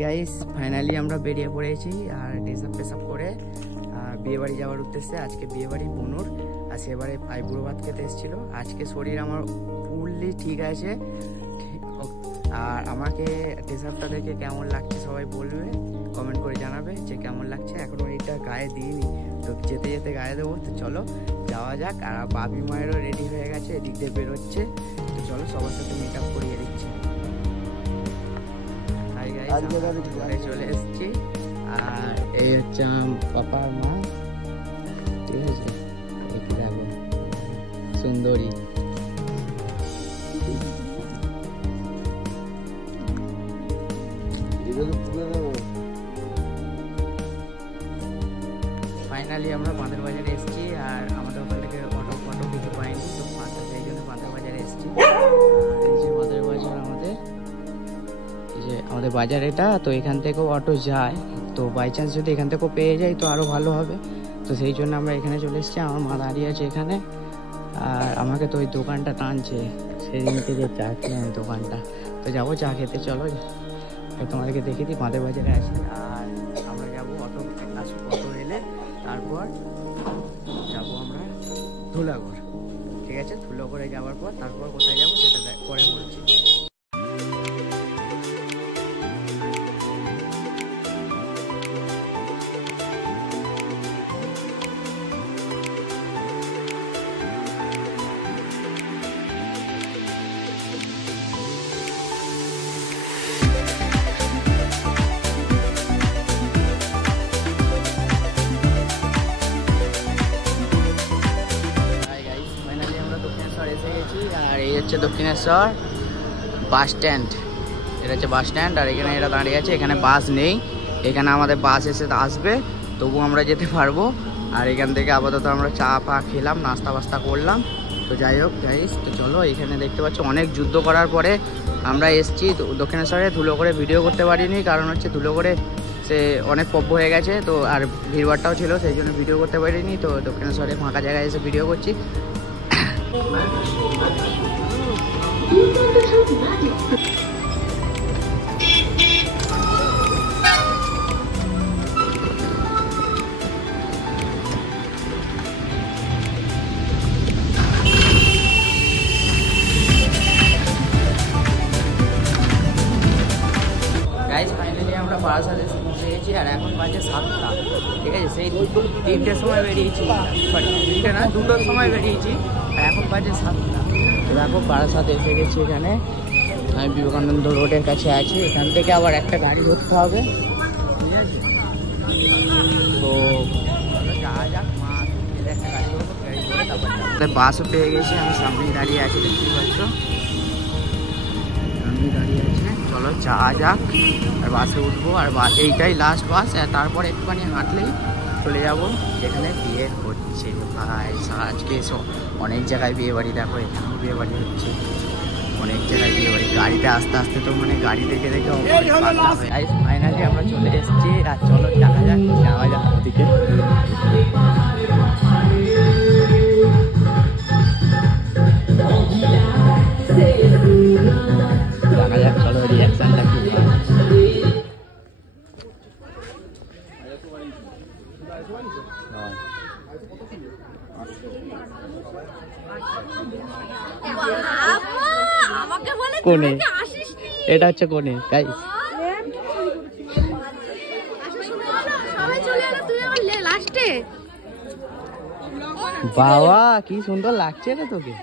Guys finally আমরা বেরিয়ে পড়েছি আর ড্রেসআপ পেশাপ করে বিয়ে বাড়ি যাওয়ার উদ্দেশ্যে। আজকে বিয়ে বাড়ি বনুর, আর সেবারে আইবুড়ো ভাত খেতে এসেছিলো। আজকে শরীর আমার ফুললি ঠিক আছে, আর আমাকে ড্রেসআপটা দেখে কেমন লাগছে সবাই বলবে, কমেন্ট করে জানাবে যে কেমন লাগছে। এখনও এটা গায়ে দিইনি, তো যেতে যেতে গায়ে দেবো। তো চলো যাওয়া যাক। আর বাবি মায়েরও রেডি হয়ে গেছে, এদিক দিয়ে বেরোচ্ছে। তো চলো সবার সাথে মিট আপ করিয়ে দিচ্ছি। চলে এসছি, আর এই হচ্ছে পাপা মা, ঠিক আছে। দেখি দেখো সুন্দরী, ফাইনালি আমরা বাঁধের বাজারে এসেছি। আর আমাদের ওখান থেকে অটো কিছু পাইনি, তো সেই জন্য বাঁধের বাজারে এসেছি। এই যে বাঁধের বাজার আমাদের বাজার এটা, তো এখান থেকেও অটো যায়। তো বাই চান্স যদি এখান থেকেও পেয়ে যাই তো আরও ভালো হবে। তো সেই জন্য আমরা এখানে চলে এসেছি। আমার মা দাঁড়িয়ে আছে এখানে, আর আমাকে তো ওই দোকানটা টানছে, সেদিন থেকে চা খেয়ে দোকানটা। তো যাবো চা খেতে, চলো তোমাদেরকে দেখে দিই। বাঁধের বাজারে আছি, আর আমরা যাবো অটো এলে তারপর যাবো আমরা ধুলাগড়, ঠিক আছে। ধুলাগড়ে যাওয়ার পর তারপর কোথায় যাবো সেটা পরে বলছি। আর এই হচ্ছে দক্ষিণেশ্বর বাস স্ট্যান্ড, এটা হচ্ছে বাস স্ট্যান্ড। আর এখানে এরা দাঁড়িয়ে আছে, এখানে বাস নেই, এখানে আমাদের বাস এসে আসবে, তবু আমরা যেতে পারবো। আর এখান থেকে আপাতত আমরা চা পা খেলাম, নাস্তা বাস্তা করলাম। তো যাই হোক গাইস, তো চলো এখানে দেখতে পাচ্ছ অনেক যুদ্ধ করার পরে আমরা এসছি দক্ষিণেশ্বরে। ধুলো করে ভিডিও করতে পারিনি, কারণ হচ্ছে ধুলো করে সে অনেক পব্য হয়ে গেছে, তো আর ভিড়ভাড়টাও ছিল, সেই জন্য ভিডিও করতে পারিনি। তো দক্ষিণেশ্বরে ফাঁকা জায়গায় এসে ভিডিও করছি। ফাইনালি আমরা বারাসাতে পৌঁছে গেছি, আর এখন বাজে 7টা, ঠিক আছে। সেই 3টের সময় বেরিয়েছি, সরি 3টে না 2টোর সময় বেরিয়েছি, আর এখন বাজে 7টা। তো দেখো বারাসাতে এসে গেছি। এখানে আমি বিবেকানন্দ রোডের কাছে আছি, এখান থেকে আবার একটা গাড়ি ধরতে হবে, ঠিক আছে। তো যাওয়া যাক, মা একটা গাড়ি ধরবো, গাড়ি ধরে তারপর বাসও পেয়ে গেছি। আমি সামনেই দাঁড়িয়ে আছি, দেখতে পাচ্ছ সামনেই দাঁড়িয়ে আছে। চলো যাওয়া যাক, আর বাসে উঠবো। আর এইটাই লাস্ট বাস, আর তারপর একটুখানি হাঁটলেই চলে যাবো যেখানে বিয়ে হচ্ছে। ভাই আজকে অনেক জায়গায় বিয়ে বাড়ি, দেখো এখানেও বিয়ে বাড়ি হচ্ছে, অনেক জায়গায় বিয়ে বাড়ি। গাড়িতে আস্তে আস্তে তো মানে গাড়ি দেখে ফাইনালি আমরা চলে এসেছি। আর চলো যাওয়া যাক ওদিকে। দেখা যাক, চলো রিয়াকশনটা কি হয়। কোনে এটা হচ্ছে কোনে গাইস, বাবা কি সুন্দর লাগছে রে তোকে।